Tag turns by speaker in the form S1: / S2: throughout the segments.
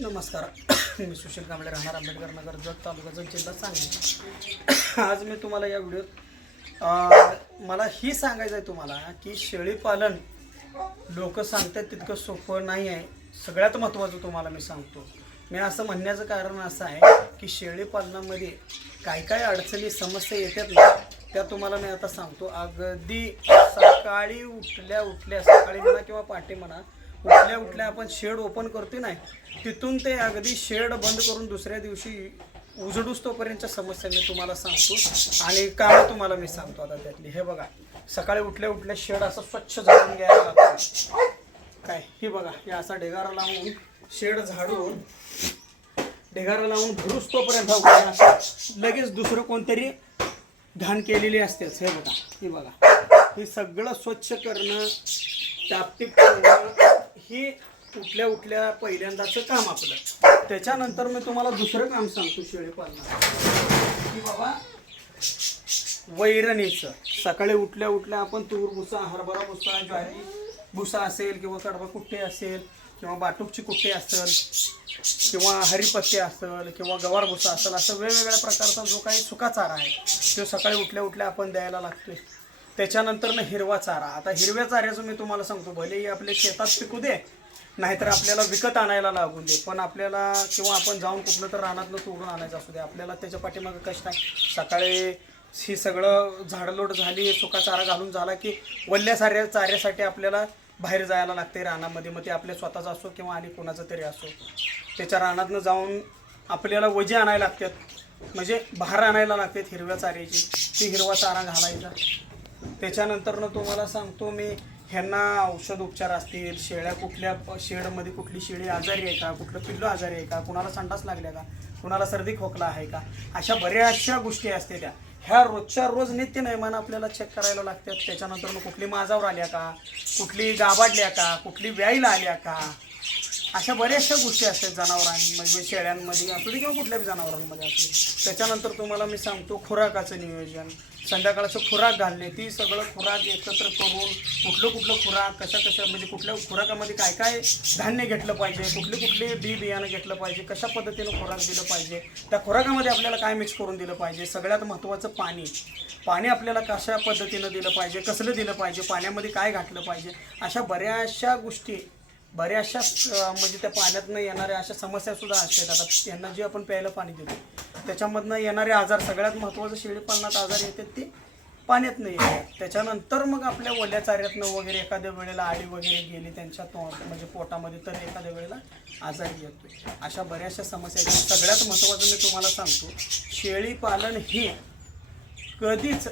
S1: नमस्कार. मी सुशील कांबळे राहणार आंबेडकर नगर जत तालुक्याचा जिल्हा सांगली. आज मी तुम्हाला या व्हिडिओत मला ही सांगायचं आहे तुम्हाला की शेळीपालन लोक सांगतात तितकं सोपं नाही आहे. सगळ्यात महत्त्वाचं तुम्हाला मी सांगतो. मी असं म्हणण्याचं कारण असं आहे की शेळीपालनामध्ये काय काय अडचणी समस्या येतात ना त्या तुम्हाला मी आता सांगतो. अगदी सकाळी उठल्या उठल्या सकाळी म्हणा किंवा पाटे म्हणा उठल्या उठल्या आपण शेड ओपन करतोय नाही तिथून ते अगदी शेड बंद करून दुसऱ्या दिवशी उजडूस तोपर्यंतच्या समस्या मी तुम्हाला सांगतो आणि काय तुम्हाला मी सांगतो आता त्यातली. हे बघा सकाळी उठल्या उठल्या शेड असं स्वच्छ झाडून घ्यायला लागतो. काय? हे बघा हे असा ढेगारा लावून शेड झाडून ढेगारा लावून भरूस तोपर्यंत लगेच दुसरं कोणतरी घाण केलेली असतेच. हे बघा हे बघा. हे सगळं स्वच्छ करणं टापटीप करणं हे उठल्या उठल्या पहिल्यांदाचं काम आपलं. त्याच्यानंतर मी तुम्हाला दुसरं काम सांगतो शेळीपालनाचं. की बाबा वैरणीचं. सकाळी उठल्या उठल्या आपण तूर भुसा हरभरा भुसा ज्वारी भुसा असेल किंवा कडबा कुट्टे असेल किंवा बाटूकची कुट्टे असेल किंवा हरिपत्ते असेल किंवा गवार भुसा असेल असं वेगवेगळ्या प्रकारचा जो काही सुका चारा आहे तो सकाळी उठल्या उठल्या आपण द्यायला लागतोय. त्याच्यानंतर ना हिरवा चारा. आता हिरव्या चाऱ्याचं मी तुम्हाला सांगतो. भलेही आपल्या शेतात पिकू दे नाहीतर आपल्याला विकत आणायला लागून दे. पण आपल्याला किंवा आपण जाऊन कुठलं तर रानातलं तोडून आणायचं असू दे. आपल्याला त्याच्या पाठीमागं कष्ट आहे. सकाळी ही सगळं झाडलोट झाली सुका चारा घालून झाला की वल्ल्या साऱ्या चाऱ्यासाठी आपल्याला बाहेर जायला लागते रानामध्ये. मग ते आपल्या स्वतःचं असो किंवा आणि कोणाचं तरी असो. त्याच्या रानातनं जाऊन आपल्याला वजे आणायला लागतात. म्हणजे बहार आणायला लागतात हिरव्या चाऱ्याची. ती हिरवा चारा घालायचा. त्याच्यानंतर तुम्हाला सांगतो मी ह्यांना औषध उपचार असतील शेळ्या कुठल्या शेडमध्ये कुठली शेळी आजारी आहे का कुठलं पिल्लू आजारी आहे का कुणाला संडास लागल्या का कुणाला सर्दी खोकला आहे का अशा बऱ्याचशा गोष्टी असते त्या. ह्या रोजच्या रोज नित्य नैमान आपल्याला चेक करायला लागतात. त्याच्यानंतर मग कुठली माझावर आल्या का कुठली गाबाडल्या का कुठली व्याईला आल्या का अशा बऱ्याचशा गोष्टी असतात जनावरांमध्ये म्हणजे शेळ्यांमध्ये असू दे किंवा कुठल्याही जनावरांमध्ये असू दे. त्याच्यानंतर तुम्हाला मी सांगतो खुराकाचं नियोजन. संध्याकाळचं खुराक घालणे ती सगळं खुराक एकत्र करून कुठलं कुठलं खुराक कशा कशा म्हणजे कुठल्या खुराकामध्ये काय काय धान्य घेतलं पाहिजे कुठले कुठले बी बियाणं घेतलं पाहिजे कशा पद्धतीनं खुराक दिलं पाहिजे त्या खुराकामध्ये आपल्याला काय मिक्स करून दिलं पाहिजे? सगळ्यात महत्त्वाचं पाणी. पाणी आपल्याला कशा पद्धतीनं दिलं पाहिजे कसलं दिलं पाहिजे पाण्यामध्ये काय घातलं पाहिजे? अशा बऱ्याचशा गोष्टी बऱ्याचशा म्हणजे त्या पाण्यातनं येणाऱ्या अशा समस्या सुद्धा असतात. आता त्यांना जे आपण प्यायला पाणी देतो त्याच्यामधनं येणारे आजार सगळ्यात महत्त्वाचं शेळीपालनात आजार येतात ते पाण्यातनं येतात. त्याच्यानंतर मग आपल्या ओल्या चाऱ्यातनं वगैरे एखाद्या वेळेला आळी वगैरे गेली त्यांच्या तो म्हणजे पोटामध्ये तर एखाद्या वेळेला आजारी येतो. अशा बऱ्याचशा समस्या आहेत. सगळ्यात महत्त्वाचं मी तुम्हाला सांगतो शेळीपालन हे कधीच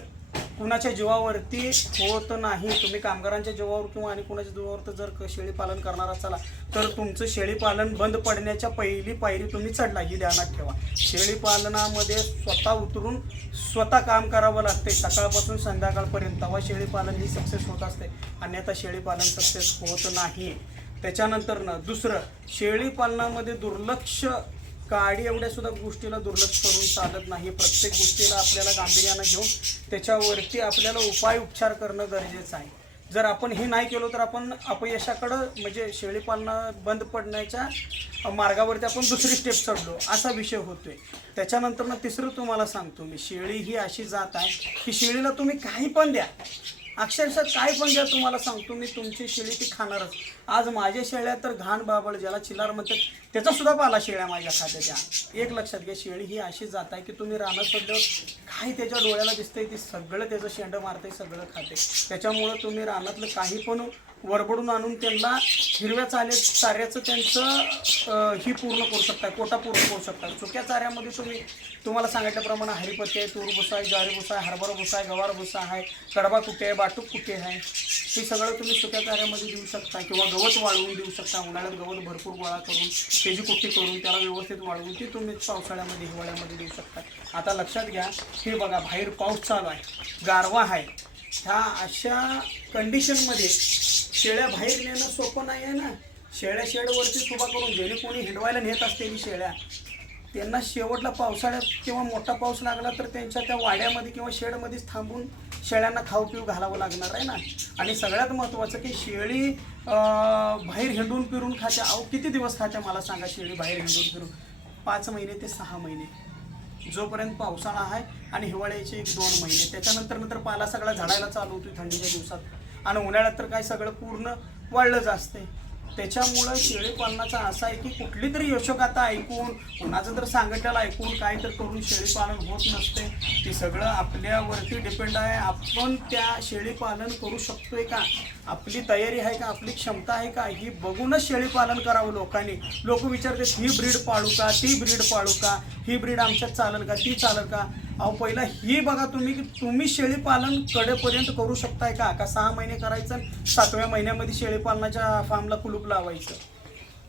S1: कुणाच्या जीवावरती होत नाही. तुम्ही कामगारांच्या जीवावर किंवा आणि कुणाच्या जीवावर तर जर शेळीपालन करणार असाल तर तुमचं शेळीपालन बंद पडण्याच्या पहिली पायरी तुम्ही चढला ही ध्यानात ठेवा. शेळीपालनामध्ये स्वतः उतरून स्वतः काम करावं लागते सकाळपासून संध्याकाळपर्यंत तेव्हा शेळीपालन ही सक्सेस होत असते. अन्यथा शेळीपालन सक्सेस होत नाही. त्याच्यानंतर ना दुसरं शेळीपालनामध्ये दुर्लक्ष काडी एवढ्या सुद्धा गोष्टीला दुर्लक्ष करून चालत नाही. प्रत्येक गोष्टीला आपल्याला गांभीर्यानं घेऊन त्याच्यावरती आपल्याला उपाय उपचार करणं गरजेचं आहे. जर आपण हे नाही केलो तर आपण अपयशाकडं म्हणजे शेळीपालनं बंद पडण्याच्या मार्गावरती आपण दुसरी स्टेप चढलो असा विषय होतोय. त्याच्यानंतर ना तिसरं तुम्हाला सांगतो मी. शेळी ही अशी जात आहे की शेळीला तुम्ही काही पण द्या. अक्षरशः काय पण द्या तुम्हाला सांगतो मी तुमची शेळी ती खाणारच. आज माझ्या शेळ्या तर घाण बाबळ ज्याला चिलार म्हणतात त्याचा सुद्धा पाला शेळ्या माझ्या खात्या त्या एक लक्षात घ्या शेळी ही अशी जात आहे की तुम्ही रानात सगळं काही त्याच्या डोळ्याला दिसतंय ती सगळं त्याचं शेंड मारतंय सगळं खाते त्याच्यामुळं तुम्ही रानातलं काही पण वरबडून आणून त्यांना हिरव्या चाले चाऱ्याचं त्यांचं ही पूर्ण करू शकता कोटा पूर्ण करू शकता. चुक्या चाऱ्यामध्ये तुम्ही तुम्हाला सांगितल्याप्रमाणे हरिपत्ती आहे तूर भुसा आहे ज्वारी भुसा आहे हरभरा भुसा आहे गवार भुसा आहे कडबा कुठे आहे बाटूक कुठे आहे हे सगळं तुम्ही सुक्या चाऱ्यामध्ये देऊ शकता किंवा गवत वाळवून देऊ शकता. उन्हाळ्यात गवत भरपूर गोळा करून त्याची कुट्टी करून त्याला व्यवस्थित वाळवून ती तुम्ही पावसाळ्यामध्ये हिवाळ्यामध्ये देऊ शकता. आता लक्षात घ्या हे बघा बाहेर पाऊस चालू आहे गारवा आहे. ह्या अशा कंडिशनमध्ये शेळ्या बाहेर नेणं सोपं नाही आहे ना. शेळ्या शेडवरती उभा करून जेणे कोणी हिंडवायला नेत असते ही शेळ्या. त्यांना शेवटला पावसाळ्यात किंवा मोठा पाऊस लागला तर त्यांच्या त्या वाड्यामध्ये किंवा शेडमध्येच थांबून शेळ्यांना खाऊ पिऊ घालावं लागणार आहे ना. आणि सगळ्यात महत्त्वाचं की शेळी बाहेर हिंडून फिरून खात्या अहो किती दिवस खात्या मला सांगा शेळी बाहेर हिंडून फिरून? पाच महिने ते सहा महिने. जोपर्यंत पावसाळा आहे आणि हिवाळ्याचे एक दोन महिने. त्याच्यानंतर नंतर पाला सगळा झाडायला चालू होतो थंडीच्या दिवसात. आणि उन्हाळ्यात तर काय सगळं पूर्ण वाढलंच असते त्याच्यामुळं शेळीपालनाचा असा आहे की कुठली तरी यशोगाथा ऐकून कुणाचं तर सांगितलेलं ऐकून काय तर करून शेळीपालन होत नसते ते सगळं आपल्यावरती डिपेंड आहे. आपण त्या शेळीपालन करू शकतोय का? आपली तयारी आहे का? आपली क्षमता आहे का? ही बघूनच शेळीपालन करावं लोकांनी. लोक विचारतात ही ब्रीड पाळू का? ती ब्रीड पाळू का? ही ब्रीड आमच्यात चालेल का? ती चालेल का? अहो पहिला ही बघा तुम्ही की तुम्ही शेळीपालन कडेपर्यंत करू शकताय का? का सहा महिने करायचं सातव्या महिन्यामध्ये शेळीपालनाच्या फार्मला कुलूप लावायचं?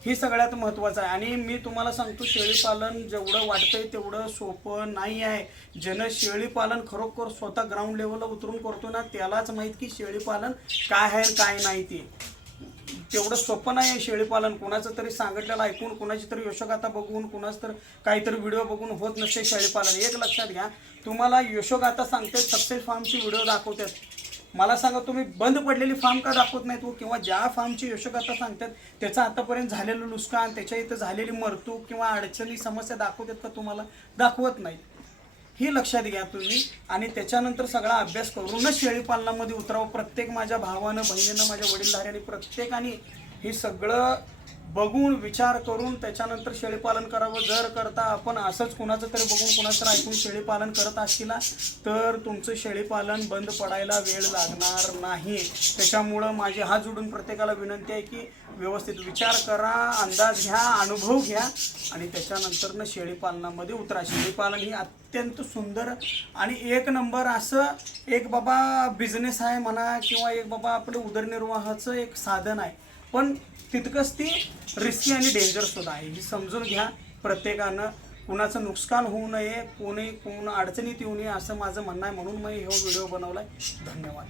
S1: ही सगळ्यात महत्त्वाचं आहे. आणि मी तुम्हाला सांगतो शेळीपालन जेवढं वाटतंय तेवढं सोपं नाही आहे. ज्यानं शेळीपालन खरोखर स्वतः ग्राउंड लेवलला उतरून करतो ना त्यालाच माहीत की शेळीपालन काय आहे काय नाही ते. तेवढं सोपं नाही आहे शेळीपालन. कुणाचं तरी सांगितलेलं ऐकून कुणाची तरी यशोगाथा बघून कुणाचं तर काहीतरी व्हिडिओ बघून होत नसते शेळीपालन. एक लक्षात घ्या तुम्हाला यशोगाथा सांगते सक्सेस फार्मची व्हिडिओ दाखवतात. मला सांगा तुम्ही बंद पडलेली फार्म का दाखवत नाहीत तू किंवा ज्या फार्मची यशोगाथा सांगतात त्याचं आतापर्यंत झालेलं नुकसान त्याच्या इथं झालेली मरतूक किंवा अडचणी समस्या दाखवतात का तुम्हाला? दाखवत नाही ही लक्षात घ्या तुम्ही. आणि त्याच्यानंतर सगळा अभ्यास करूनच शेळी पालनामध्ये उतरावं. प्रत्येक माझ्या भावानं बहिणीनं माझ्या वडीलधाऱ्याने प्रत्येकाने हे सगळं बघून विचार करून त्याच्यानंतर शेळीपालन करावं. जर करता आपण असंच कुणाचं तरी बघून कुणाचं ऐकून शेळीपालन करत असतील तर तुमचं शेळीपालन बंद पडायला वेळ लागणार नाही. त्याच्यामुळं माझी हात जोडून प्रत्येकाला विनंती आहे की व्यवस्थित विचार करा अंदाज घ्या अनुभव घ्या आणि त्याच्यानंतरनं शेळीपालनामध्ये उतरा. शेळीपालन ही अत्यंत सुंदर आणि एक नंबर असं एक बाबा बिझनेस आहे म्हणा किंवा एक बाबा आपलं उदरनिर्वाहाचं एक साधन आहे. पण तितकंच ती रिस्की आणि डेंजर सुद्धा आहे. ही समजून घ्या प्रत्येकानं. कुणाचं नुकसान होऊ नये कोणी कोण अडचणीत येऊ नये असं माझं म्हणणं आहे. म्हणून मी हा व्हिडिओ बनवला आहे धन्यवाद.